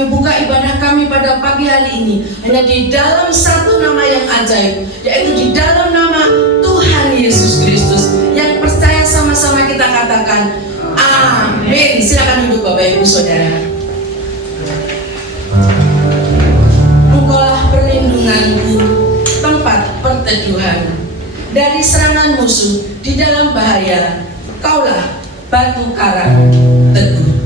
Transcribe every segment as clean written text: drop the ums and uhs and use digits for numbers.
kami buka ibadah kami pada pagi hari ini hanya di dalam satu nama yang ajaib, yaitu di dalam nama Tuhan Yesus Kristus. Yang percaya sama-sama kita katakan amin. Silakan duduk Bapak Ibu Saudara. Engkaulah perlindunganku, tempat perteduhan dari serangan musuh di dalam bahaya. Kaulah batu karang teguh. Perlindunganku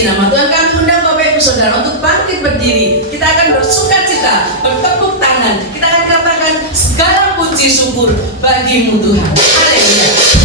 puji nama Tuhan. Kami undang Bapak Ibu Saudara untuk bangkit berdiri. Kita akan bersuka cita, bertepuk tangan. Kita akan katakan segala puji syukur bagimu Tuhan. Haleluya.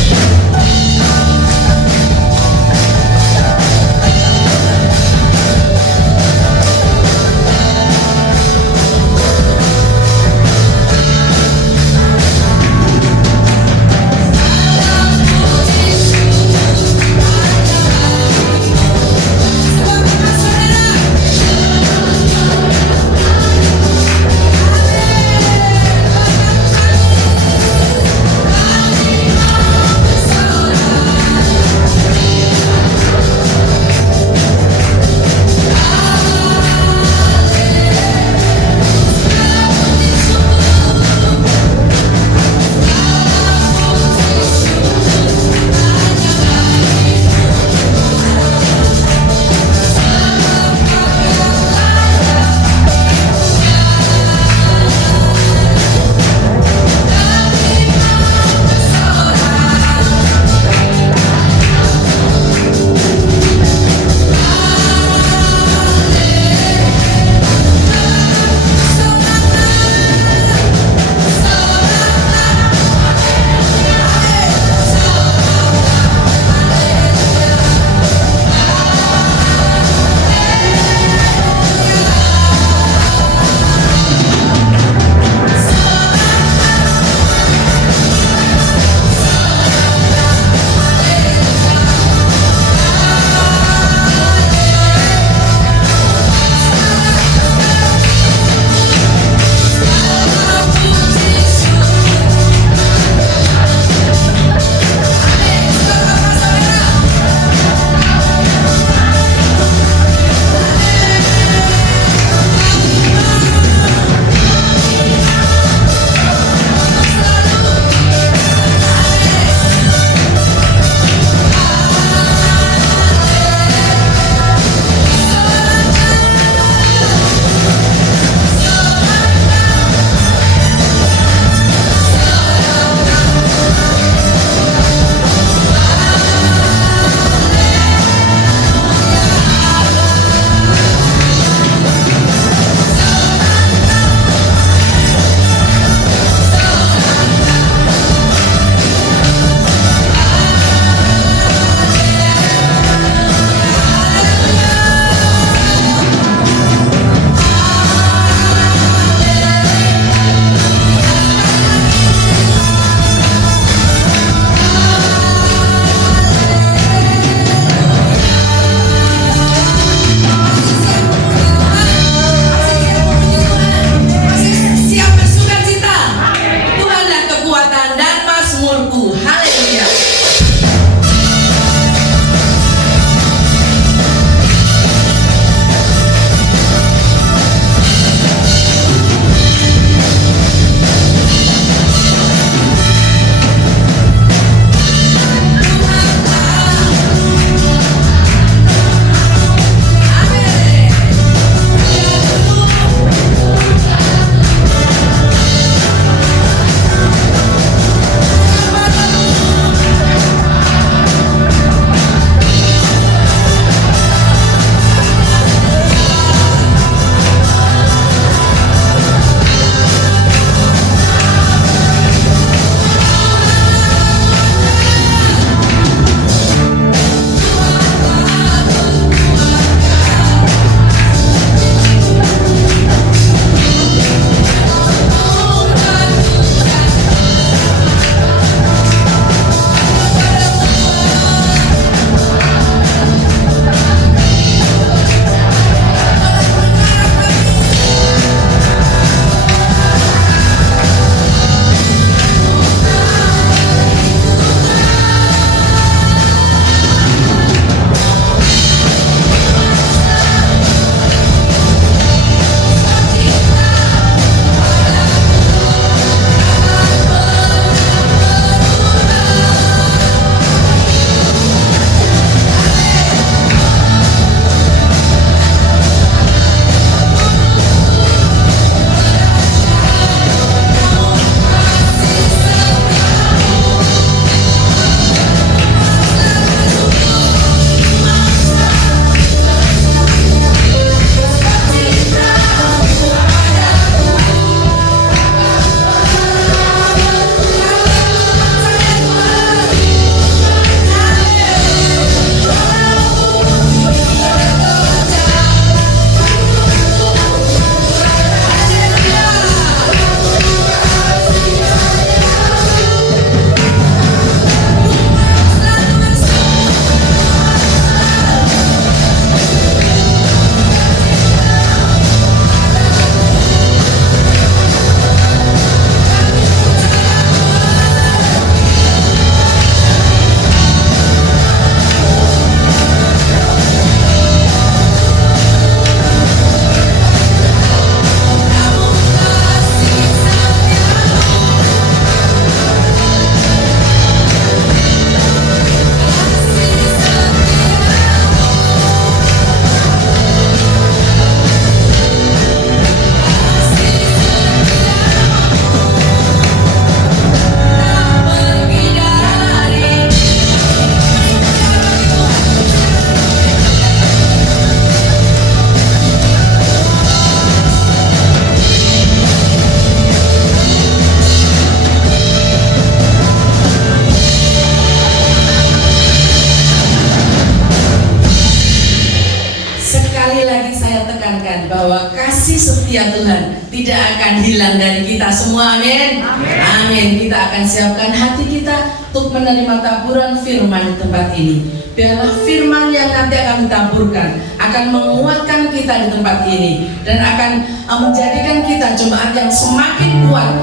menekankan bahwa kasih setia Tuhan tidak akan hilang dari kita semua. Amin. Amin. Kita akan siapkan hati kita untuk menerima taburan firman di tempat ini. Biarlah firman yang nanti akan ditaburkan akan menguatkan kita di tempat ini dan akan menjadikan kita jemaat yang semakin kuat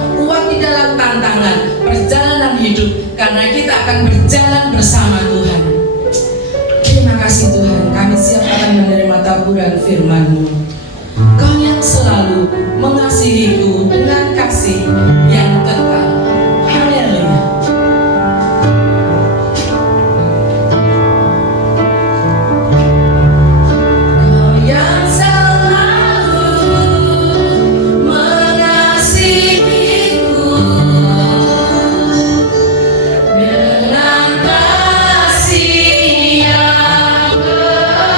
di dalam tantangan perjalanan hidup, karena kita akan berjalan bersama Tuhan. Terima kasih Tuhan, kami siap akan menerima taburan firman-Mu. Kau yang selalu mengasihiku dengan kasih yang kekal. Haleluya. Kau yang selalu mengasihiku dengan kasih yang kekal.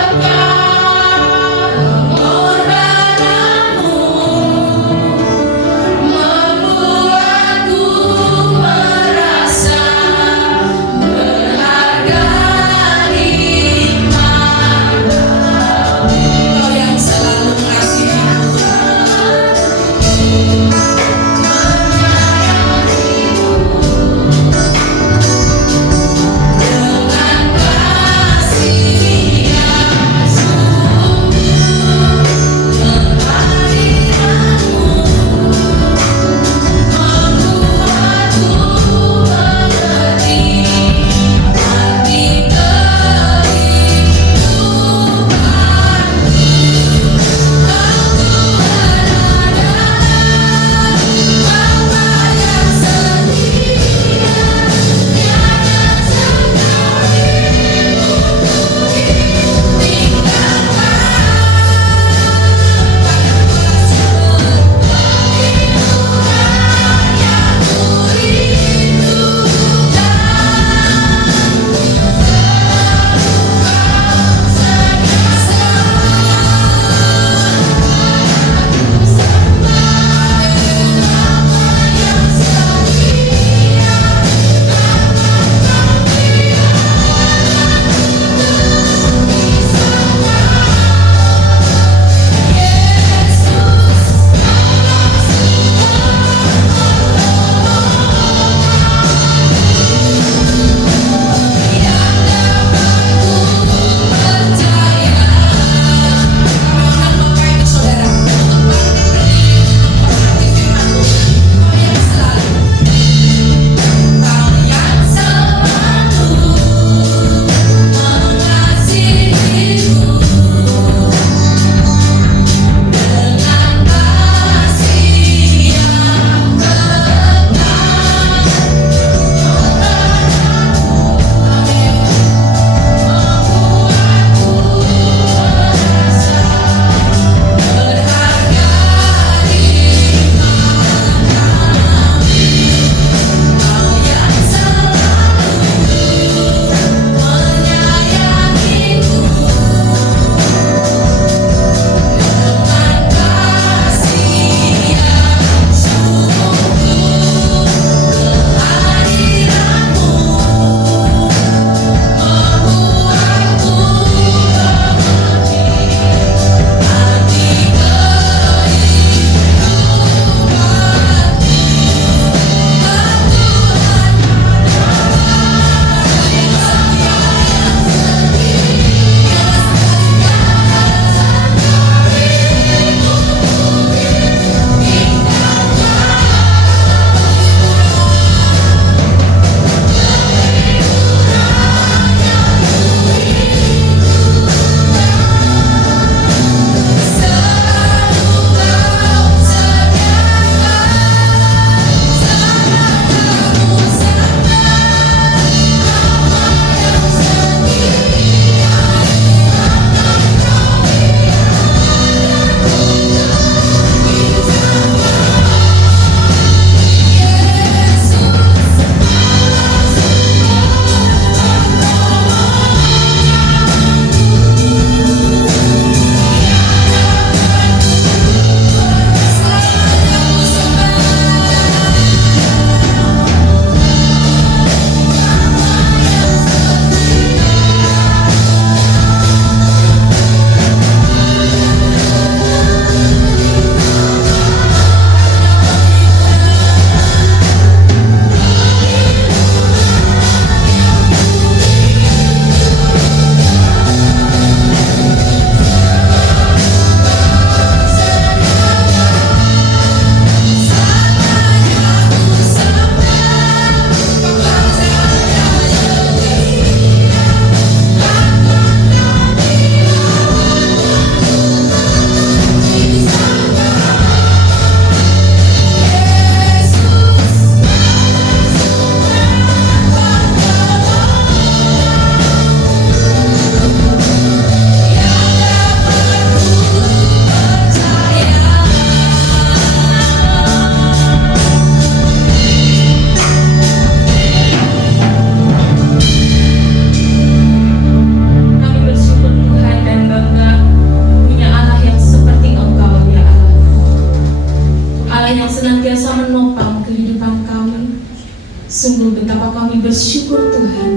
bersyukur Tuhan.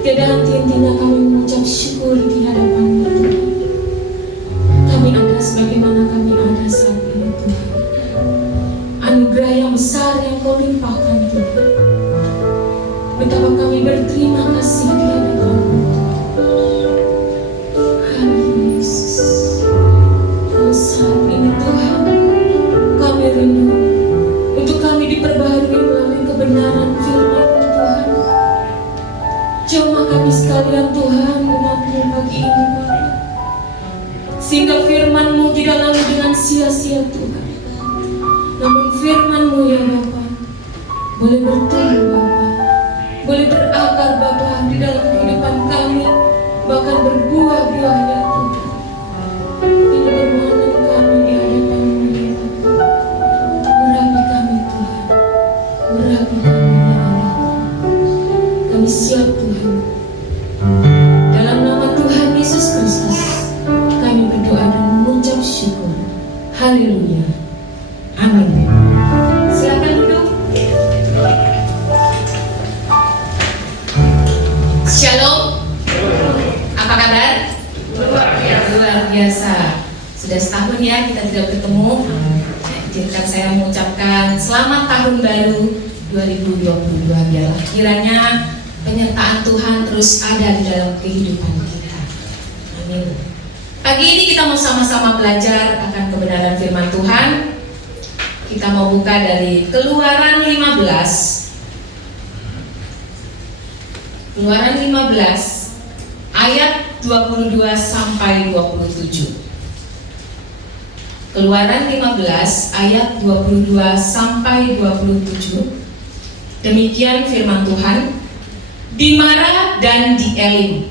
Tiada henti-hentinya kami mengucap syukur di hadapan-Mu Tuhan. Kami ada sebagaimana kami ada saat ini Tuhan. Anugerah yang besar yang Kau limpahkan Tuhan. Betapa kami berterima kasih di hadapan-Mu Tuhan. Haleluya Yesus. Kalau saat ini Tuhan, kami rindu untuk kami diperbaharui melalui kebenaran firman-Mu Tuhan. Jamah kami sekalian Tuhan, umat-Mu pagi ini Bapa, sehingga firman-Mu tidak lalu dengan sia-sia Tuhan, namun firman-Mu ya Bapa boleh bertumbuh Bapa, boleh berakar Bapa di dalam kehidupan kami, bahkan berbuah-buah ya Tuhan. Ini permohonan kami di hadapan-Mu ya Bapa. Urapi kami Tuhan, urapi kami ya Allah. Kami siap Tuhan. Dalam nama Tuhan Yesus Kristus kami berdoa dan mengucap syukur. Haleluya. Amin. Silakan duduk. Shalom. Apa kabar? Luar biasa. Sudah setahun ya kita tidak bertemu. Izinkan saya mengucapkan selamat tahun baru 2022. Biarlah kiranya penyertaan Tuhan terus ada di dalam kehidupan kita. Amin. Pagi ini kita mau sama-sama belajar akan kebenaran firman Tuhan. Kita mau buka dari Keluaran 15. Keluaran 15 ayat 22 sampai 27. Keluaran 15 ayat 22 sampai 27. Demikian firman Tuhan. Di Mara dan di Elim,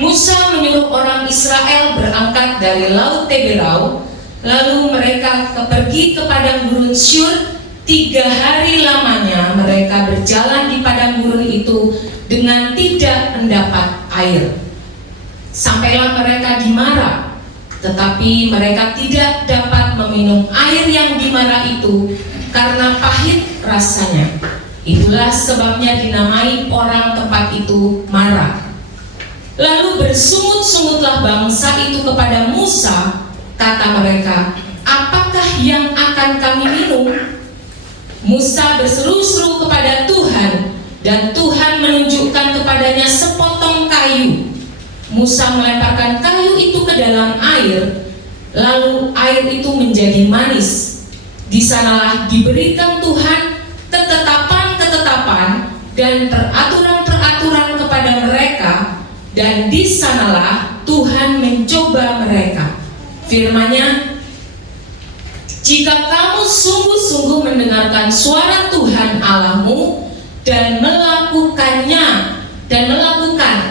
Musa menyuruh orang Israel berangkat dari Laut Teberau, lalu mereka pergi ke padang gurun Syur. 3 hari lamanya mereka berjalan di padang gurun itu dengan tidak mendapat air. Sampailah mereka di Mara, tetapi mereka tidak dapat meminum air yang di Mara itu karena pahit rasanya. Itulah sebabnya dinamai orang tempat itu Mara. Lalu bersungut-sungutlah bangsa itu kepada Musa. Kata mereka, apakah yang akan kami minum? Musa berseru-seru kepada Tuhan, dan Tuhan menunjukkan kepadanya sepotong kayu. Musa melemparkan kayu itu ke dalam air, lalu air itu menjadi manis. Di sanalah diberikan Tuhan ketetapan-ketetapan dan peraturan-peraturan kepada mereka, dan di sanalah Tuhan mencoba mereka. Firman-Nya, jika kamu sungguh-sungguh mendengarkan suara Tuhan Allahmu dan melakukan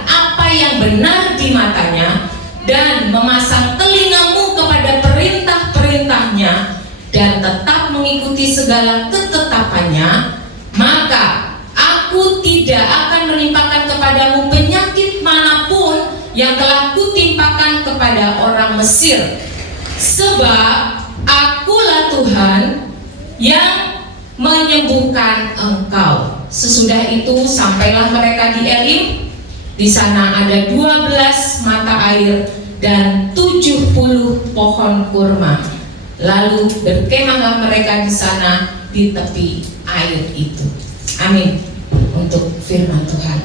apa yang benar di matanya, dan memasang telingamu kepada perintah-perintahnya dan tetap mengikuti segala ketetapannya, maka aku tidak akan menimpakan kepadamu penyakit manapun yang telah kutimpakan kepada orang Mesir. Sebab akulah Tuhan yang menyembuhkan engkau. Sesudah itu sampailah mereka di Elim. Di sana ada 12 mata air dan 70 pohon kurma. Lalu berkemahlah mereka di sana di tepi air itu. Amin. Untuk firman Tuhan.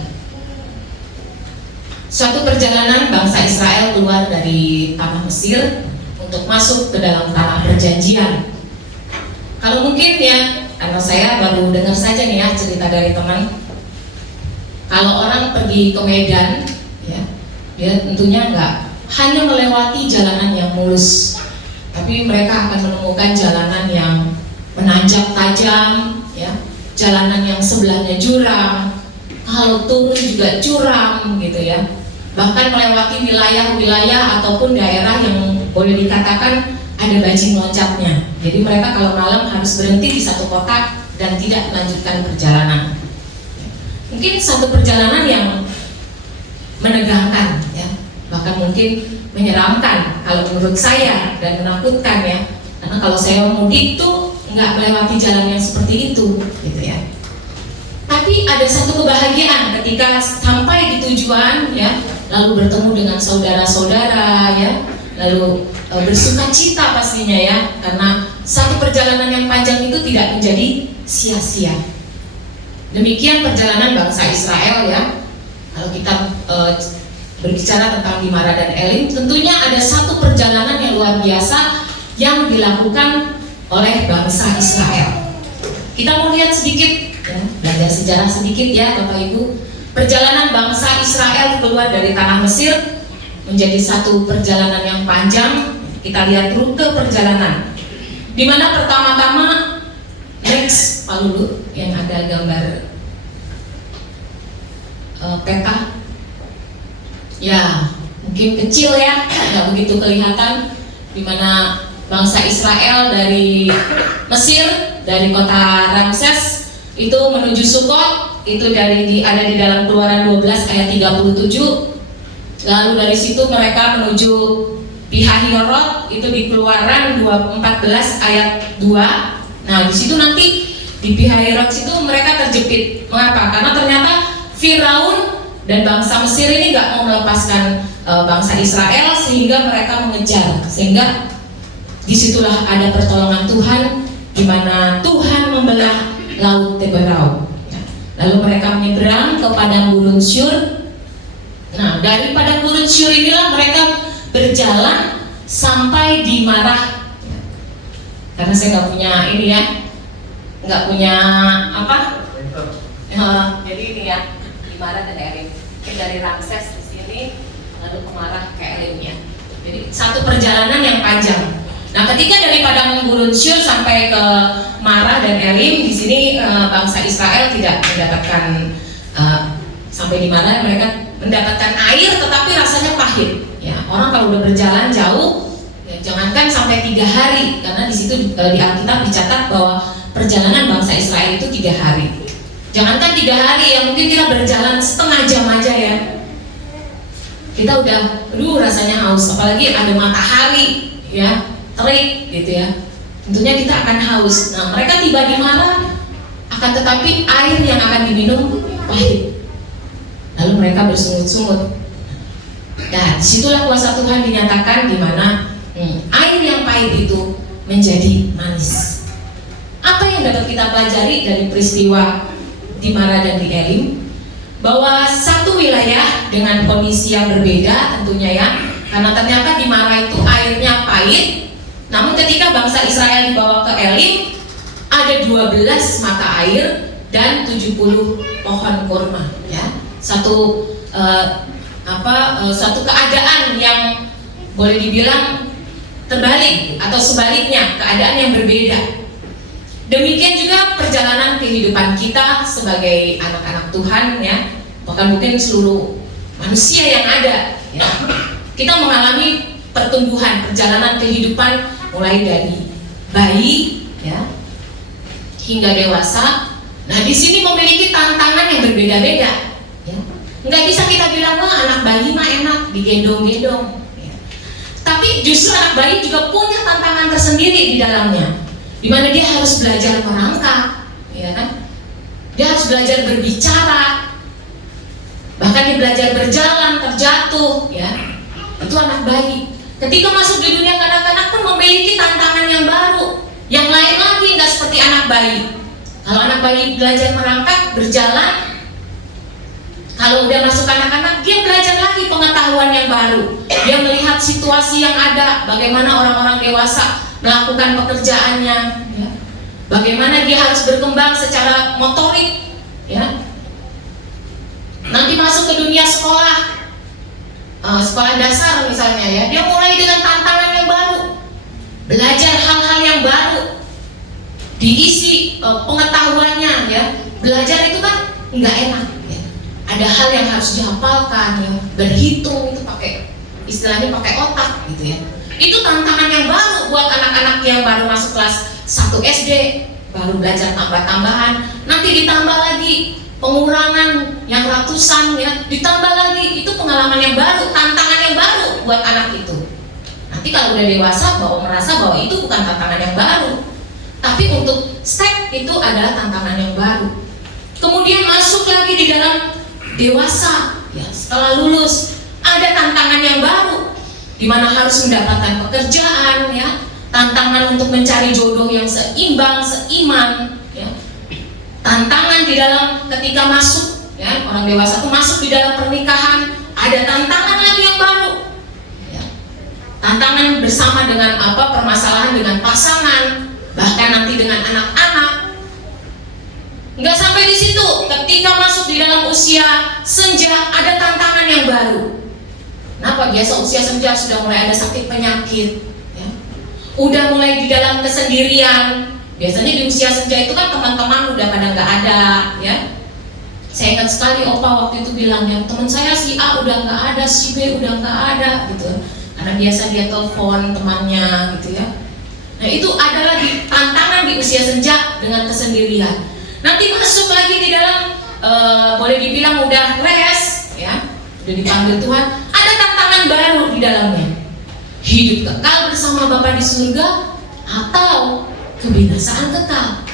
Suatu perjalanan bangsa Israel keluar dari tanah Mesir untuk masuk ke dalam tanah perjanjian. Kalau mungkin ya, karena saya baru dengar saja nih ya cerita dari teman. Kalau orang pergi ke Medan, ya, dia tentunya nggak hanya melewati jalanan yang mulus, tapi mereka akan menemukan jalanan yang menanjak tajam, ya, jalanan yang sebelahnya jurang, kalau turun juga curam, gitu ya. Bahkan melewati wilayah-wilayah ataupun daerah yang boleh dikatakan ada bajing loncatnya. Jadi mereka kalau malam harus berhenti di satu kota dan tidak melanjutkan perjalanan. Mungkin satu perjalanan yang menegangkan, ya, bahkan mungkin menyeramkan kalau menurut saya dan menakutkan ya. Karena kalau saya mudik tuh nggak melewati jalan yang seperti itu, gitu ya. Tapi Tapi ada satu kebahagiaan ketika sampai di tujuan, ya, lalu bertemu dengan saudara-saudara, ya, lalu bersuka cita pastinya, ya, karena satu perjalanan yang panjang itu tidak menjadi sia-sia. Demikian perjalanan bangsa Israel, ya. Kalau kita berbicara tentang Dimara dan Elim, tentunya ada satu perjalanan yang luar biasa yang dilakukan oleh bangsa Israel. Kita mau lihat sedikit, ya, belajar sejarah sedikit, ya, Bapak Ibu. Perjalanan bangsa Israel keluar dari tanah Mesir menjadi satu perjalanan yang panjang. Kita lihat rute perjalanan, di mana pertama-tama, next Pak Lulu, yang ada gambar peta, ya, mungkin kecil, ya, nggak begitu kelihatan, di mana bangsa Israel dari Mesir, dari kota Ramses itu menuju Sukot, itu ada di dalam Keluaran 12 ayat 37. Lalu dari situ mereka menuju Pihahirot, itu di Keluaran 14 ayat 2. Nah, di situ nanti di Pihahirot situ mereka terjepit. Mengapa? Karena ternyata Firaun dan bangsa Mesir ini nggak mau melepaskan bangsa Israel, sehingga mereka mengejar, sehingga disitulah ada pertolongan Tuhan, di mana Tuhan membelah laut Teberau. Lalu mereka menyeberang ke padang gurun Syur. Nah, dari padang gurun Syur inilah mereka berjalan sampai di Marah. Karena saya nggak punya ini, ya, nggak punya apa? Jadi ini, ya, di Marah dan Elim. Dari Ramses di sini lalu ke Marah ke Elim, ya. Jadi satu perjalanan yang panjang. Nah, ketika dari padang gurun Syur sampai ke Marah dan Elim, di sini bangsa Israel tidak mendapatkan sampai di Marah mereka mendapatkan air, tetapi rasanya pahit. Ya, orang kalau udah berjalan jauh, ya, jangankan sampai 3 hari, karena di situ di Alkitab dicatat bahwa perjalanan bangsa Israel itu 3 hari. Jangankan 3 hari, ya, mungkin kita berjalan setengah jam aja, ya. Kita udah, rasanya haus, apalagi ada matahari, ya, terik gitu, ya. Tentunya kita akan haus. Nah, mereka tiba di Marah, akan tetapi air yang akan diminum pahit. Lalu mereka bersungut-sungut. Nah, disitulah kuasa Tuhan dinyatakan, di mana air yang pahit itu menjadi manis. Apa yang dapat kita pelajari dari peristiwa di Marah dan di Elim? Bahwa satu wilayah dengan kondisi yang berbeda tentunya, ya, karena ternyata di Marah itu airnya pahit. Namun ketika bangsa Israel dibawa ke Elim, ada 12 mata air dan 70 pohon kurma, ya. Satu satu keadaan yang boleh dibilang terbalik atau sebaliknya, keadaan yang berbeda. Demikian juga perjalanan kehidupan kita sebagai anak-anak Tuhan, ya, bahkan mungkin seluruh manusia yang ada, ya. Kita mengalami pertumbuhan, perjalanan kehidupan mulai dari bayi, ya, hingga dewasa. Nah, di sini memiliki tantangan yang berbeda-beda, ya. Nggak bisa kita bilang, wah, anak bayi mah enak digendong-gendong, ya. Tapi justru anak bayi juga punya tantangan tersendiri di dalamnya, di mana dia harus belajar merangkak, ya kan? Dia harus belajar berbicara, bahkan dia belajar berjalan, terjatuh, ya. Itu anak bayi. Ketika masuk di dunia kanak-kanak pun memiliki tantangan yang baru, yang lain lagi, nggak seperti anak bayi. Kalau anak bayi belajar merangkak, berjalan, kalau udah masuk anak-anak, dia belajar lagi pengetahuan yang baru. Dia melihat situasi yang ada, bagaimana orang-orang dewasa melakukan pekerjaannya, ya. Bagaimana dia harus berkembang secara motorik, ya. Nanti masuk ke dunia sekolah, sekolah dasar misalnya, ya, dia mulai dengan tantangan yang baru, belajar hal-hal yang baru, diisi pengetahuannya, ya. Belajar itu kan nggak enak, ya. Ada hal yang harus dihafalkan, ya. Berhitung itu pakai, istilahnya pakai otak, gitu, ya. Itu tantangan yang baru buat anak-anak yang baru masuk kelas 1 SD, baru belajar tambah-tambahan, nanti ditambah lagi pengurangan yang ratusan, ya, ditambah lagi, itu pengalaman yang baru, tantangan yang baru buat anak itu. Nanti kalau udah dewasa, merasa bahwa itu bukan tantangan yang baru, tapi untuk step itu adalah tantangan yang baru. Kemudian masuk lagi di dalam dewasa, ya, setelah lulus ada tantangan yang baru, di mana harus mendapatkan pekerjaan, ya, tantangan untuk mencari jodoh yang seimbang, seiman, ya. Tantangan di dalam ketika masuk, ya, orang dewasa itu masuk di dalam pernikahan, ada tantangan lagi yang baru, ya. Tantangan bersama dengan permasalahan dengan pasangan, bahkan nanti dengan anak-anak. Nggak sampai di situ, ketika masuk di dalam usia senja ada tantangan yang baru. Kenapa? Biasa usia senja sudah mulai ada sakit penyakit, ya. Udah mulai di dalam kesendirian. Biasanya di usia senja itu kan teman-teman udah pada nggak ada, ya. Saya ingat sekali opa waktu itu bilangnya, teman saya si A udah nggak ada, si B udah nggak ada, gitu. Karena biasa dia telepon temannya, gitu ya. Nah itu adalah tantangan di usia senja dengan kesendirian. Nanti masuk lagi di dalam boleh dibilang udah res, ya, udah dipanggil Tuhan, ada tantangan baru di dalamnya. Hidup kekal bersama Bapa di surga atau kebinasaan kekal.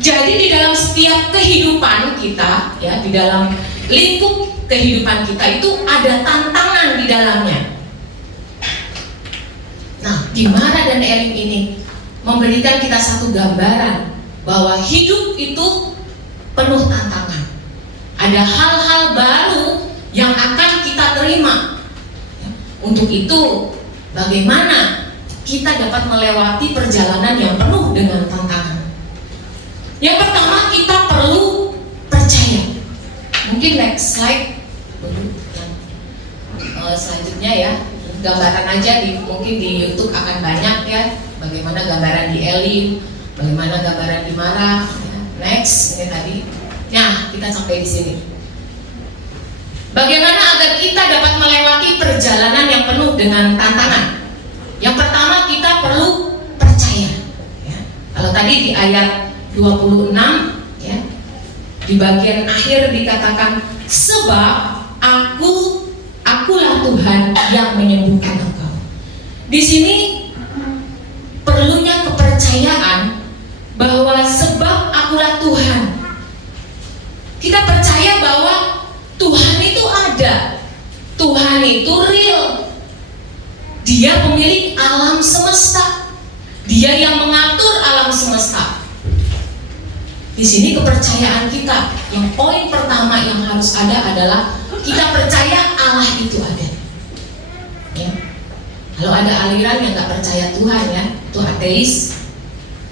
Jadi di dalam setiap kehidupan kita, ya, di dalam lingkup kehidupan kita itu ada tantangan di dalamnya. Nah, di Mara dan Elim ini memberikan kita satu gambaran bahwa hidup itu penuh tantangan. Ada hal-hal baru yang akan kita terima. Untuk itu, bagaimana kita dapat melewati perjalanan yang penuh dengan tantangan? Yang pertama, kita perlu percaya. Mungkin next slide yang selanjutnya, ya, gambaran aja mungkin di YouTube akan banyak, ya, bagaimana gambaran di Elim, bagaimana gambaran di Mara, ya. Next, ini tadi. Nah, kita sampai di sini. Bagaimana agar kita dapat melewati perjalanan yang penuh dengan tantangan? Yang pertama, kita perlu percaya, ya. Kalau tadi di ayat 26, ya, di bagian akhir dikatakan, sebab akulah Tuhan yang menyembuhkan engkau. Di sini perlunya kepercayaan bahwa sebab akulah Tuhan. Kita percaya bahwa Tuhan itu ada, Tuhan itu real. Dia pemilik alam semesta, Dia yang mengatur alam semesta. Di sini kepercayaan kita, yang poin pertama yang harus ada adalah kita percaya Allah itu ada. Ya. Kalau ada aliran yang nggak percaya Tuhan, ya, itu ateis.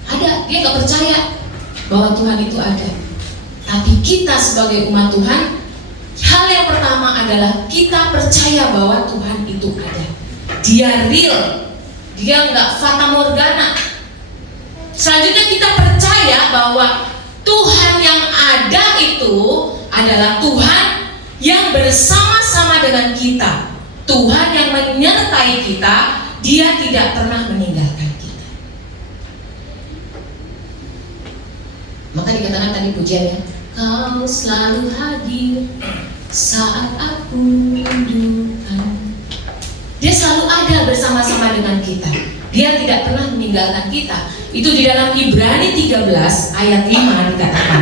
Ada, dia nggak percaya bahwa Tuhan itu ada. Tapi kita sebagai umat Tuhan, hal yang pertama adalah kita percaya bahwa Tuhan itu ada. Dia real, dia nggak fata morgana. Selanjutnya kita percaya bahwa Tuhan yang ada itu adalah Tuhan yang bersama-sama dengan kita. Tuhan yang menyertai kita, Dia tidak pernah meninggalkan kita. Maka dikatakan tadi pujiannya, Kau selalu hadir saat aku rindukan. Dia selalu ada bersama-sama dengan kita. Dia tidak pernah meninggalkan kita. Itu di dalam Ibrani 13 ayat 5 dikatakan,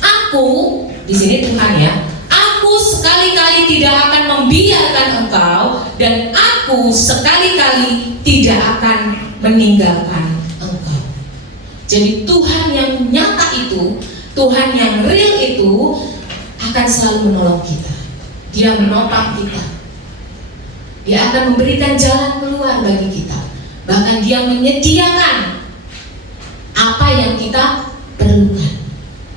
Aku, di sini Tuhan, ya, Aku sekali-kali tidak akan membiarkan engkau, dan Aku sekali-kali tidak akan meninggalkan engkau. Jadi Tuhan yang nyata itu, Tuhan yang real itu akan selalu menolong kita. Dia menopang kita. Dia akan memberikan jalan keluar bagi kita. Bahkan Dia menyediakan apa yang kita perlukan.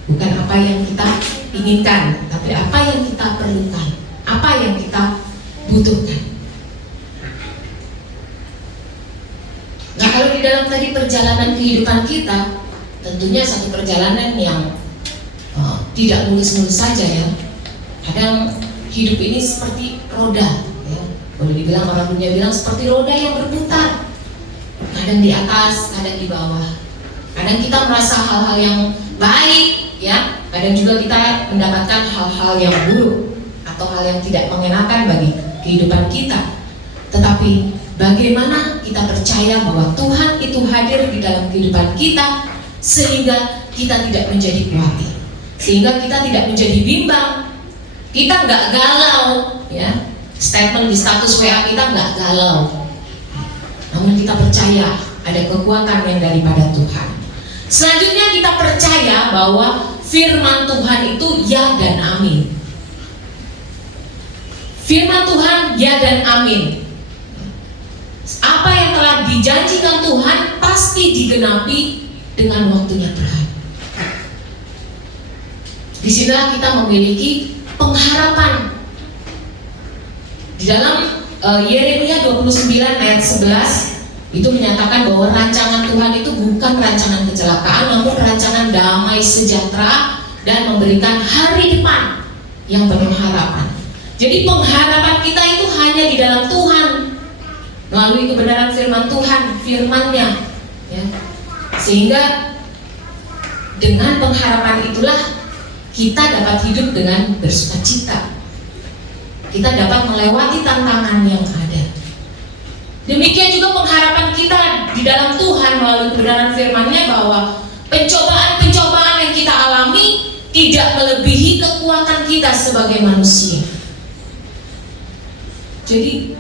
Bukan apa yang kita inginkan, tapi apa yang kita perlukan, apa yang kita butuhkan. Nah, kalau di dalam tadi perjalanan kehidupan kita, tentunya satu perjalanan yang tidak mulus-mulus saja, ya. Kadang hidup ini seperti roda, ya. Boleh dibilang, orang dunia bilang seperti roda yang berputar. Kadang di atas, kadang di bawah. Kadang kita merasa hal-hal yang baik, ya. Kadang juga kita mendapatkan hal-hal yang buruk atau hal yang tidak mengenakan bagi kehidupan kita. Tetapi bagaimana kita percaya bahwa Tuhan itu hadir di dalam kehidupan kita sehingga kita tidak menjadi khawatir. sehingga kita tidak menjadi bimbang, kita nggak galau, ya. Statement di status WA kita nggak galau, namun kita percaya ada kekuatan yang daripada Tuhan. Selanjutnya kita percaya bahwa firman Tuhan itu ya dan amin. Firman Tuhan ya dan amin. Apa yang telah dijanjikan Tuhan pasti digenapi dengan waktunya Tuhan. Disinilah kita memiliki pengharapan. Di dalam Yeremia 29 ayat 11 itu menyatakan bahwa rancangan Tuhan itu bukan rancangan kecelakaan, namun rancangan damai sejahtera dan memberikan hari depan yang penuh harapan. Jadi pengharapan kita itu hanya di dalam Tuhan, melalui kebenaran firman Tuhan, firman-Nya, ya. Sehingga dengan pengharapan itulah kita dapat hidup dengan bersukacita. Kita dapat melewati tantangan yang ada. Demikian juga pengharapan kita di dalam Tuhan melalui kebenaran firman-Nya, bahwa pencobaan-pencobaan yang kita alami tidak melebihi kekuatan kita sebagai manusia. Jadi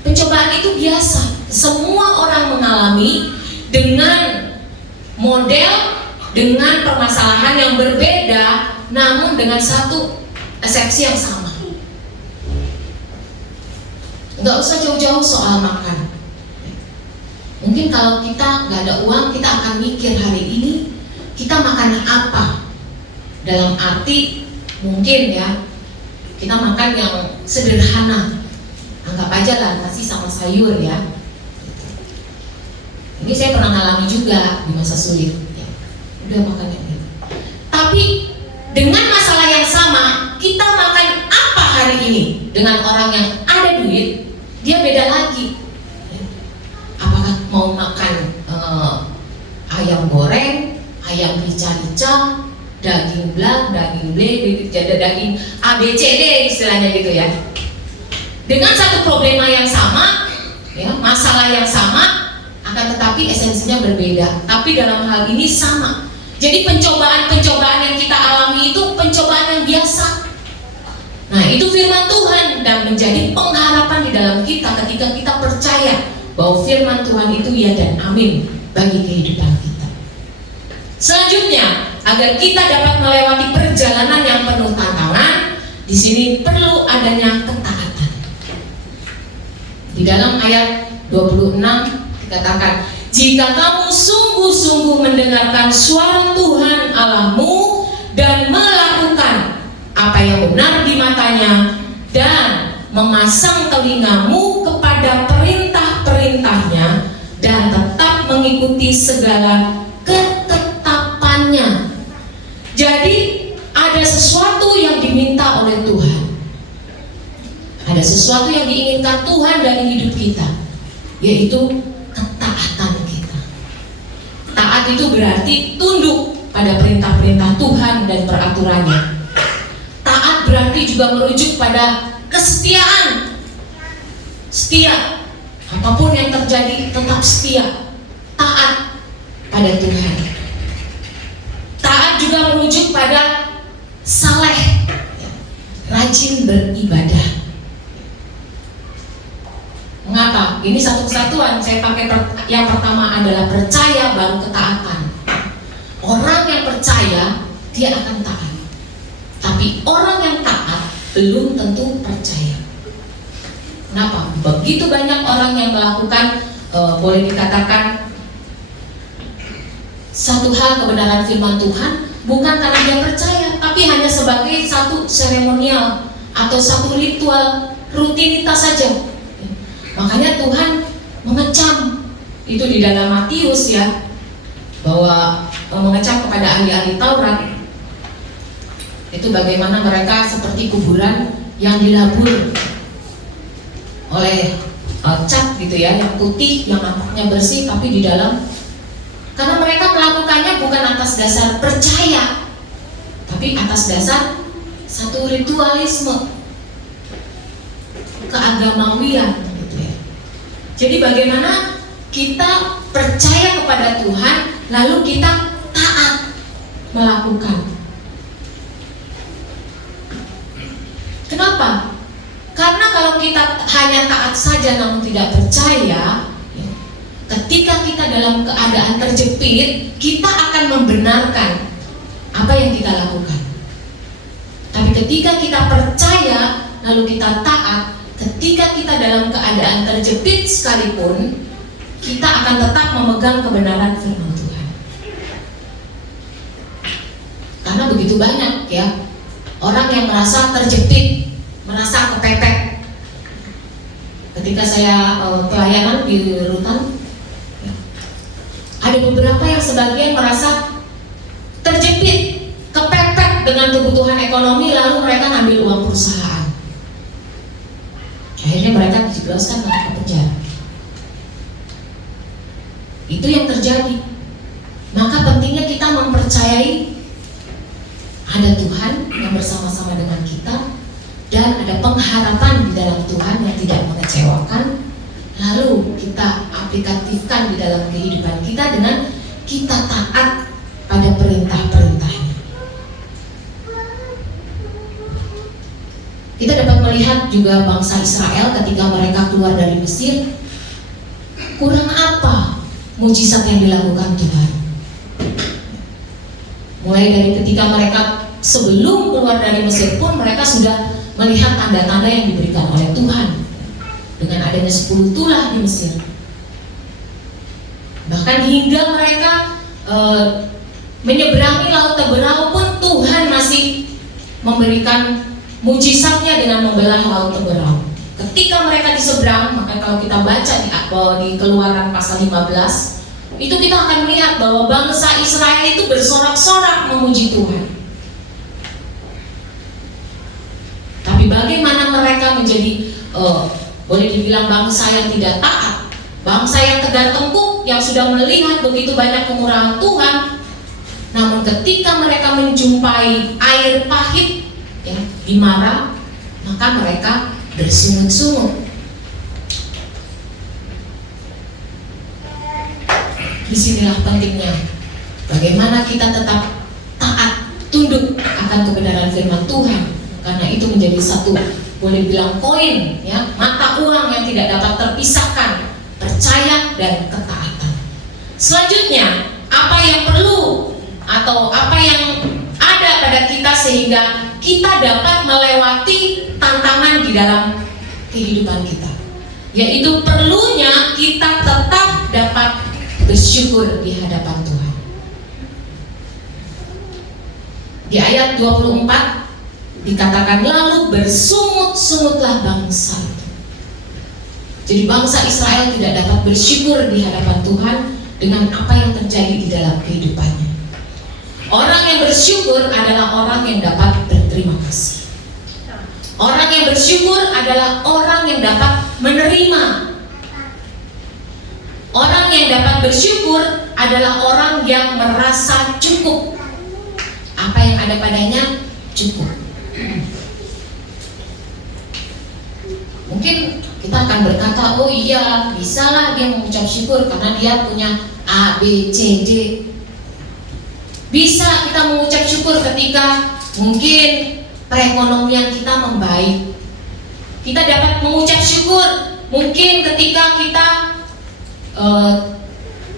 pencobaan itu biasa, semua orang mengalami dengan model, dengan permasalahan yang berbeda, namun dengan satu eksepsi yang sama. Nggak usah jauh-jauh soal makan. Mungkin kalau kita nggak ada uang, kita akan mikir hari ini kita makan apa. Dalam arti mungkin ya, kita makan yang sederhana. Anggap aja lah nasi sama sayur ya. Ini saya pernah alami juga di masa sulit. Ya, udah makan yang ini. Tapi dengan masalah yang sama, kita makan apa hari ini? Dengan orang yang ada duit, dia beda lagi. Apakah mau makan ayam goreng, ayam rica-rica, daging blang, daging ble, daging ABCD istilahnya gitu ya. Dengan satu problema yang sama, ya, masalah yang sama, akan tetapi esensinya berbeda. Tapi dalam hal ini sama. Jadi pencobaan-pencobaan yang kita alami itu pencobaan yang biasa. Nah, itu firman Tuhan dan menjadi pengharapan di dalam kita ketika kita percaya bahwa firman Tuhan itu ya dan amin bagi kehidupan kita. Selanjutnya, agar kita dapat melewati perjalanan yang penuh tantangan, di sini perlu adanya ketaatan. Di dalam ayat 26 dikatakan, jika kamu sungguh-sungguh mendengarkan suara Tuhan Allahmu dan melakukan apa yang benar di matanya dan memasang telingamu kepada perintah-perintahnya dan tetap mengikuti segala ketetapannya. Jadi ada sesuatu yang diminta oleh Tuhan, ada sesuatu yang diinginkan Tuhan dari hidup kita, yaitu ketaatan kita. Taat itu berarti tunduk pada perintah-perintah Tuhan dan peraturannya. Taat berarti juga merujuk pada kesetiaan. Setia, apapun yang terjadi tetap setia, taat pada Tuhan. Taat juga merujuk pada saleh, rajin beribadah. Mengapa? Ini satu kesatuan. Saya pakai yang pertama adalah percaya baru ketaatan. Orang yang percaya dia akan taat. Tapi orang yang taat belum tentu percaya. Kenapa? Begitu banyak orang yang melakukan boleh dikatakan satu hal kebenaran firman Tuhan bukan karena dia percaya, tapi hanya sebagai satu seremonial atau satu ritual rutinitas saja. Makanya Tuhan mengecam itu di dalam Matius ya, bahwa mengecam kepada ahli-ahli Taurat itu bagaimana mereka seperti kuburan yang dilabur oleh cat gitu ya, yang putih, yang nampaknya bersih, tapi di dalam, karena mereka melakukannya bukan atas dasar percaya, tapi atas dasar satu ritualisme keagamawian gitu ya. Jadi bagaimana kita percaya kepada Tuhan lalu kita taat melakukan. Kenapa? Karena kalau kita hanya taat saja namun tidak percaya, ya, ketika kita dalam keadaan terjepit, kita akan membenarkan apa yang kita lakukan. Tapi ketika kita percaya lalu kita taat, ketika kita dalam keadaan terjepit sekalipun, kita akan tetap memegang kebenaran firman Tuhan. Karena begitu banyak ya orang yang merasa terjepit, merasa kepepet. Ketika saya pelayanan di rutan, ya, ada beberapa yang sebagian merasa terjepit, kepepet dengan kebutuhan ekonomi, lalu mereka ngambil uang perusahaan. Akhirnya mereka dijebloskan ke penjara. Itu yang terjadi. Maka pentingnya kita mempercayai ada Tuhan yang bersama-sama dengan kita, dan ada pengharapan di dalam Tuhan yang tidak mengecewakan. Lalu kita aplikatifkan di dalam kehidupan kita dengan kita taat pada perintah-perintahnya. Kita dapat melihat juga bangsa Israel ketika mereka keluar dari Mesir, kurang apa mujizat yang dilakukan Tuhan. Mulai dari ketika mereka sebelum keluar dari Mesir pun mereka sudah melihat tanda-tanda yang diberikan oleh Tuhan dengan adanya 10 tulah di Mesir. Bahkan hingga mereka menyeberangi laut Teberau pun Tuhan masih memberikan mujizatnya dengan membelah laut Teberau. Ketika mereka diseberang, maka kalau kita baca di Keluaran pasal 15, itu kita akan melihat bahwa bangsa Israel itu bersorak-sorak memuji Tuhan. Tapi bagaimana mereka menjadi boleh dibilang bangsa yang tidak taat, bangsa yang tegar tengkuk, yang sudah melihat begitu banyak kemurahan Tuhan, namun ketika mereka menjumpai air pahit ya, di Mara, maka mereka bersungut-sungut. Disinilah pentingnya bagaimana kita tetap taat, tunduk akan kebenaran firman Tuhan, karena itu menjadi satu, boleh bilang koin ya, mata uang yang tidak dapat terpisahkan, percaya dan ketaatan. Selanjutnya, apa yang perlu atau apa yang ada pada kita sehingga kita dapat melewati tantangan di dalam kehidupan kita, yaitu perlunya kita tetap dapat bersyukur di hadapan Tuhan. Di ayat 24 dikatakan, lalu bersungut-sungutlah bangsa itu. Jadi bangsa Israel tidak dapat bersyukur di hadapan Tuhan dengan apa yang terjadi di dalam kehidupannya. Orang yang bersyukur adalah orang yang dapat berterima kasih. Orang yang bersyukur adalah orang yang dapat menerima. Orang yang dapat bersyukur adalah orang yang merasa cukup. Apa yang ada padanya cukup. Mungkin kita akan berkata, oh iya, bisalah dia mengucap syukur karena dia punya A, B, C, D. Bisa kita mengucap syukur ketika mungkin perekonomian kita membaik. Kita dapat mengucap syukur mungkin ketika kita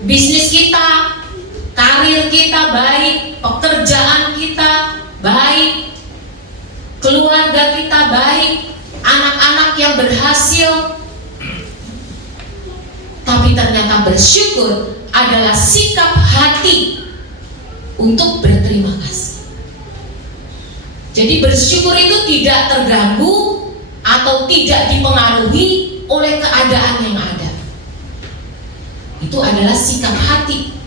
bisnis kita, karir kita baik, pekerjaan kita baik, keluarga kita baik, anak-anak yang berhasil. Tapi ternyata bersyukur adalah sikap hati untuk berterima kasih. Jadi bersyukur itu tidak terganggu atau tidak dipengaruhi oleh keadaan yang ada. Itu adalah sikap hati.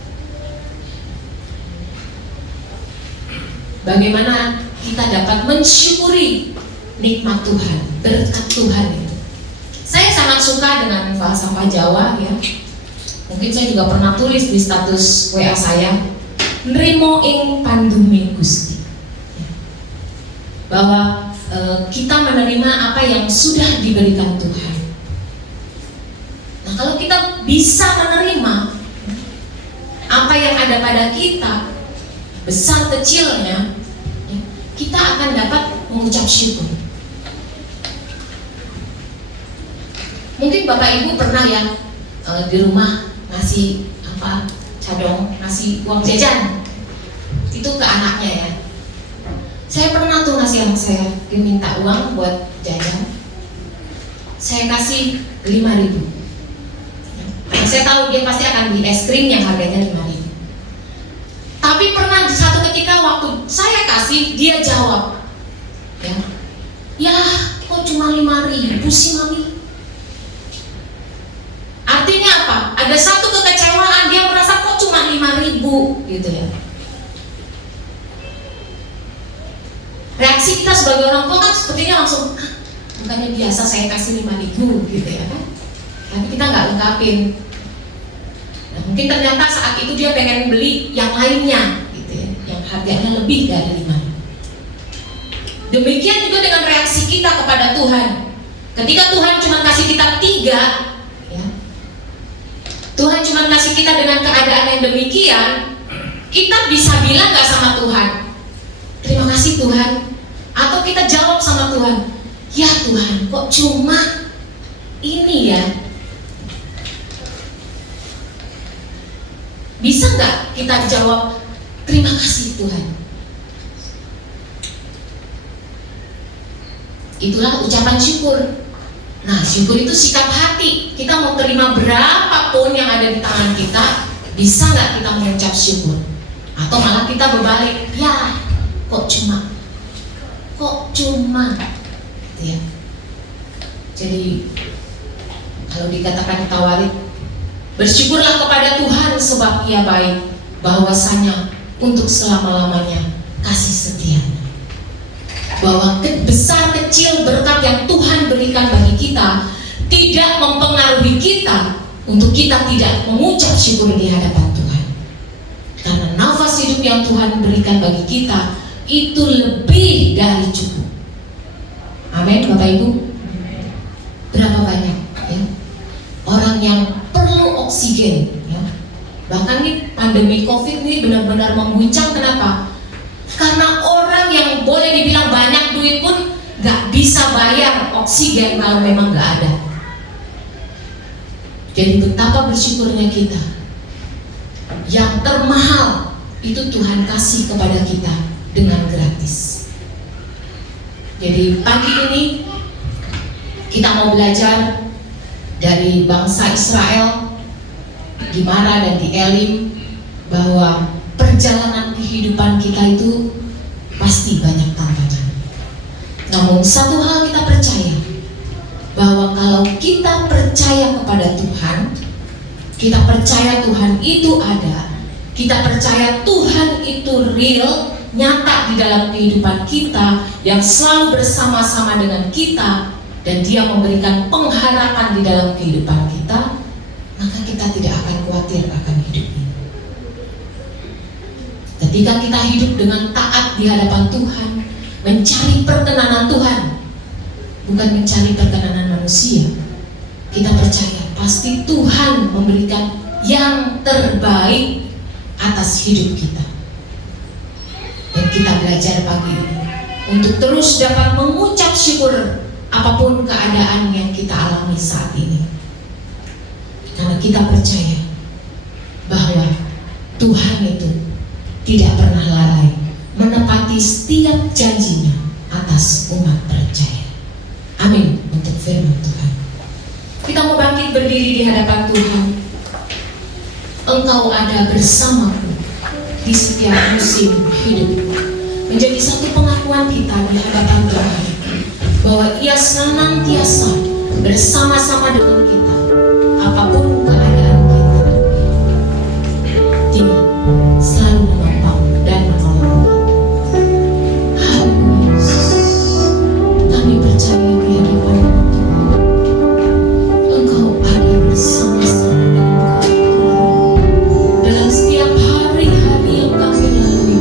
Bagaimana kita dapat mensyukuri nikmat Tuhan, berkat Tuhan itu. Saya sangat suka dengan falsafah Jawa ya. Mungkin saya juga pernah tulis di status WA saya, nrimo ing pandumi Gusti. Bahwa kita menerima apa yang sudah diberikan Tuhan. Nah, kalau kita bisa menerima apa yang ada pada kita, besar kecilnya, kita akan dapat mengucap syukur. Mungkin Bapak Ibu pernah ya di rumah ngasih cadong, ngasih uang jajan itu ke anaknya ya. Saya pernah tuh ngasih anak saya, dia minta uang buat jajan, saya kasih 5.000. Saya tahu dia pasti akan beli es krim yang harganya 5.000. Tapi pernah di satu ketika waktu saya kasih, dia jawab, ya kok cuma 5.000 sih Mami? Artinya apa? Ada satu kekecewaan, dia merasa kok cuma 5.000 gitu ya. Reaksi kita sebagai orang tua kan sepertinya langsung, bukannya biasa saya kasih 5.000 gitu ya kan? Tapi kita nggak ungkapin. Nah, mungkin ternyata saat itu dia pengen beli yang lainnya gitu ya, yang harganya lebih dari 5.000. Demikian juga dengan reaksi kita kepada Tuhan. Ketika Tuhan cuma kasih kita 3, ya, Tuhan cuma kasih kita dengan keadaan yang demikian, kita bisa bilang nggak sama Tuhan, terima kasih Tuhan, atau kita jawab sama Tuhan, ya Tuhan, kok cuma ini ya? Bisa nggak kita jawab terima kasih Tuhan? Itulah ucapan syukur. Nah, syukur itu sikap hati. Kita mau terima berapapun yang ada di tangan kita, bisa nggak kita mengucap syukur? Atau malah kita berbalik, ya kok cuma gitu ya. Jadi kalau dikatakan tawarik, bersyukurlah kepada Tuhan sebab Ia baik, bahwasanya untuk selama-lamanya kasih setianya. Bahwa besar kecil berkat yang Tuhan berikan bagi kita tidak mempengaruhi kita untuk kita tidak mengucap syukur di hadapan Tuhan. Karena nafas hidup yang Tuhan berikan bagi kita itu lebih dari cukup. Amin, Bapak Ibu. Berapa banyak ya orang yang perlu oksigen ya. Bahkan nih pandemi Covid ini benar-benar mengguncang. Kenapa? Karena orang yang boleh dibilang banyak duit pun gak bisa bayar oksigen kalau memang gak ada. Jadi betapa bersyukurnya kita. Yang termahal itu Tuhan kasih kepada kita dengan gratis. Jadi pagi ini kita mau belajar dari bangsa Israel di Mara dan di Elim, bahwa perjalanan kehidupan kita itu pasti banyak tantangan. Namun satu hal kita percaya, bahwa kalau kita percaya kepada Tuhan, kita percaya Tuhan itu ada, kita percaya Tuhan itu real, nyata di dalam kehidupan kita, yang selalu bersama-sama dengan kita, dan Dia memberikan pengharapan di dalam kehidupan kita, maka kita tidak akan khawatir akan hidup ini. Ketika kita hidup dengan taat di hadapan Tuhan, mencari perkenanan Tuhan, bukan mencari perkenanan manusia, kita percaya pasti Tuhan memberikan yang terbaik atas hidup kita. Dan kita belajar pagi ini untuk terus dapat mengucap syukur apapun keadaan yang kita alami saat ini. Karena kita percaya bahwa Tuhan itu tidak pernah lalai menepati setiap janjinya atas umat percaya. Amin untuk firman Tuhan. Kita mau bangkit berdiri di hadapan Tuhan. Engkau ada bersamaku di setiap musim hidup. Menjadi satu pengakuan kita di hadapan Tuhan, bahwa Ia senantiasa bersama-sama dengan kita apapun keadaan kita. Dia selalu menopang dan menolong. Haleluya. Kami percaya di hadapan Tuhan, Engkau ada bersama-sama dengan kami dalam setiap hari-hari yang kami lalui,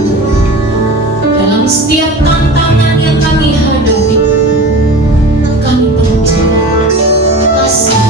dalam setiap tantangan yang kami hadapi. Kami percaya kasih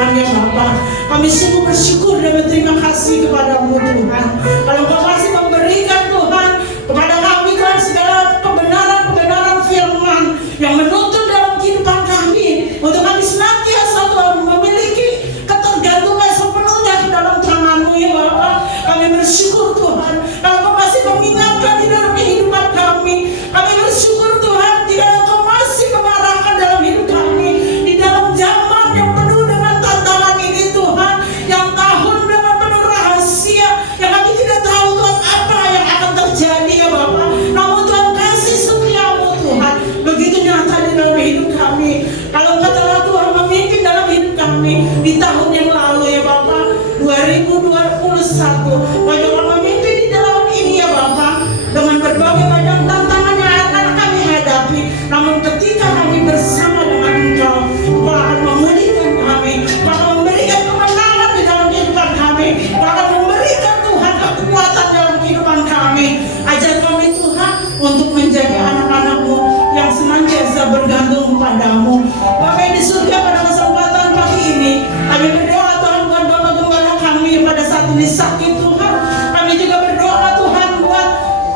Tuhan ya Bapa. Kami sungguh bersyukur dan berterima kasih kepada-Mu Tuhan. Kalau Engkau masih memberikan Tuhan kepada kami Tuhan segala kebenaran-kebenaran firman yang menuntun dalam kehidupan kami, untuk kami senantiasa Tuhan memiliki ketergantungan sepenuhnya ke dalam tangan-Mu ya Bapa. Kami bersyukur Tuhan kalau Engkau masih mengingatkan di dalam kehidupan kami. Kami bersyukur Tuhan jika Engkau masih mengarahkan dalam hidup kami di dalam zaman yang penuh dengan tantangan ini Tuhan, yang tahun dengan penuh rahasia yang kami tidak tahu Tuhan apa yang akan terjadi ya Bapa. Namun Tuhan kasih setiamu Tuhan begitu nyata di dalam hidup kami. Kalau Engkau telah Tuhan memimpin dalam hidup kami di tahun yang lalu ya Bapa, 2021, Kau juga memimpin di dalam ini ya Bapa, dengan berbagai macam tantangan yang akan kami hadapi. Namun ketika kami bersama dengan Engkau, Engkau akan memulihkan kami, Engkau akan memberikan kemenangan di dalam kehidupan kami, Engkau akan memberikan Tuhan kekuatan dalam kehidupan kami. Ajar kami Tuhan untuk menjadi anak-anak-Mu yang senantiasa bergantung padamu. Bapa yang di surga, pada kesempatan pagi ini kami berdoa Tuhan buat Bapak Gembala kami pada saat ini sakit Tuhan. Kami juga berdoa Tuhan buat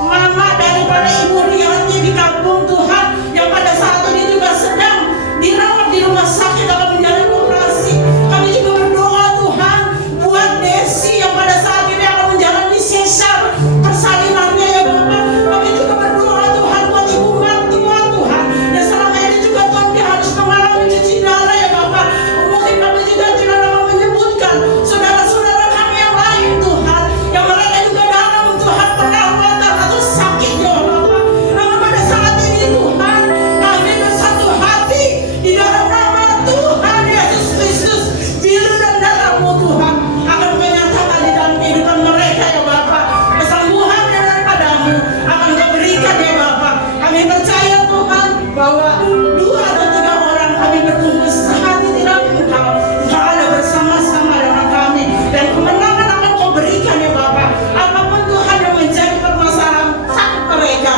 mama daripada Ibu Rianti di kampung Tuhan, yang pada saat ini juga sedang dirawat di rumah sakit akan menjalani operasi. Kami juga berdoa Tuhan buat Desi yang pada saat ini akan menjalani sesar persalinannya ya Bapak. Kami juga berdoa Tuhan buat Ibu Martua Tuhan, yang selama ini juga Tuhan dia harus mengalami cuci darah ya Bapak. Mungkin kami juga tidak dapat menyebutkan saudara-saudara kami yang lain Tuhan, yang mereka juga dalam Tuhan perawatan atau sakit ya Bapak. Namun pada saat ini Tuhan, kami bersatu hati di dalam nama Tuhan Yesus Kristus, biru dan darah-Mu Tuhan akan menyatakan di dalam kehidupan mereka ya Bapak. Kesembuhan yang daripada-Mu akan Kau berikan ya Bapak. Kami percaya Tuhan bahwa 2 atau 3 orang kami berkumpul sehati di dalam Engkau, Engkau ada bersama-sama dengan kami, dan kemenangan akan Kau berikan ya Bapak. Apapun Tuhan yang menjadi permasalahan sakit mereka,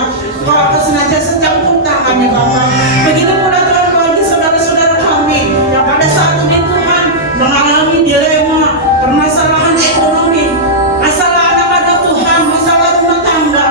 Kau akan senantiasa campur tangan ya Bapak. Begitu pula Tuhan bagi saudara-saudara kami yang pada saat ini Tuhan mengalami dilema, permasalahan ekonomi, masalah anak-anak Tuhan, masalah rumah tangga,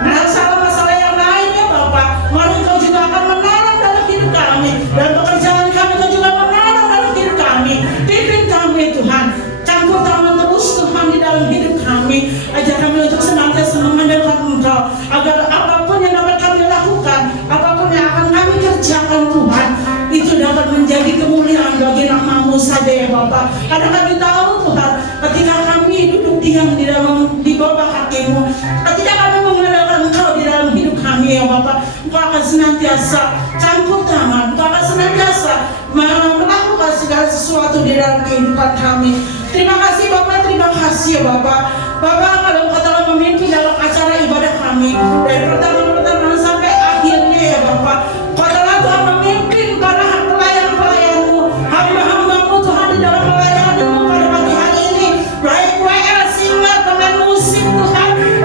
masalah-masalah yang lain ya Bapak. Mari Kau juga akan menolong dalam hidup kami, dan pekerjaan kami Kau juga menolong dalam hidup kami. Pimpin kami Tuhan, campur tangan terus Tuhan di dalam hidup kami. Ajar kami untuk senantiasa mengandalkan Engkau, agar apapun yang dapat kami lakukan, apapun yang akan kami kerjakan Tuhan, itu dapat menjadi kemuliaan bagi nama-Mu saja ya Bapak. Karena kami tahu Tuhan, ketika kami duduk diam di bawah kaki-Mu, ketika kami mengandalkan Engkau di dalam hidup kami ya Bapak, Engkau akan senantiasa campur tangan, Engkau akan senantiasa melakukan segala sesuatu di dalam kehidupan kami. Terima kasih Bapak, terima kasih ya Bapak. Bapak, kalau Engkau telah memimpin dalam acara ibadah kami dari pertama sampai akhirnya ya Bapak, Engkau telah Tuhan memimpin para pelayan-pelayan-Mu, hamba-hamba-Mu Tuhan di dalam pelayanan-Mu pada pagi hari ini, baik WL, singer, pemain musik Tuhan, yang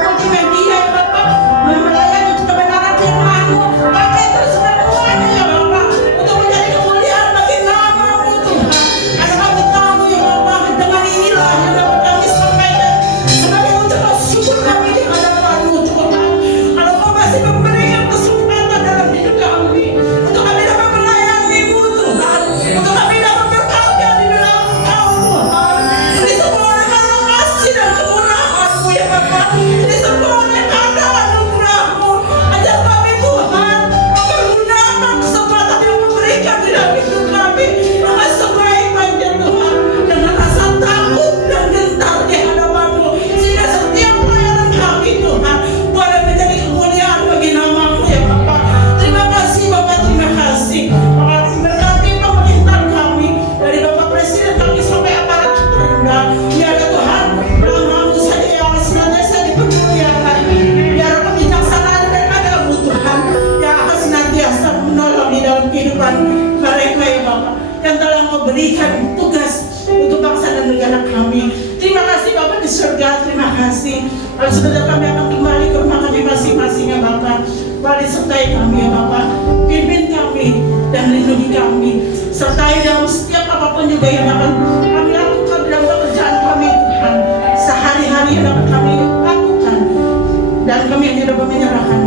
multimedia ya Bapak, melayani kebenaran firman-Mu, pakai terus semuanya ya Bapak, untuk menjadi kemuliaan bagi nama-Mu Tuhan. Karena kami tahu ya Bapak, dengan inilah yang dapat kami sampaikan sebagai ucapan syukur kami di hadapan-Mu Tuhan. Kalau Kau masih memberikan kesempatan dalam hidup kami, untuk kami dapat melayani-Mu Tuhan, untuk kami dapat berkarya di dalam Engkau Tuhan. Ini semua oleh karena kasih dan kemurahan-Mu ya Bapak. Ini semua oleh karena anugerah-Mu. Ajar kami Tuhan mempergunakan kesempatan yang memberikan di dalam hidup kami dengan sebaik-baiknya Tuhan, dengan rasa takut dan gentar di hadapan-Mu, sehingga setiap pelayanan kami Tuhan boleh menjadi kemuliaan bagi nama-Mu ya Bapak. Terima kasih Bapak, terima kasih. Bapak berkati pemerintahan kami, dari Bapak Presiden kami sampai aparat terendah. Biar Tuhan nama-Mu saja yang senantiasa dipermuliakan. Biar kebijaksanaan daripada-Mu Tuhan yang akan senantiasa menolong di dalam kehidupan mereka ya Bapak, yang telah Kau berikan tugas untuk bangsa dan negara kami. Terima kasih Bapak di surga, terima kasih. Kalau sudah kami akan kembali ke rumah kami masing-masing ya Bapak. Mari sertai kami ya Bapak, pimpin kami dan lindungi kami. Sertai dalam setiap apapun juga yang akan kami lakukan dalam pekerjaan kami Tuhan. Sehari-hari yang dapat kami lakukan. Dan kami hanya dapat menyerahkan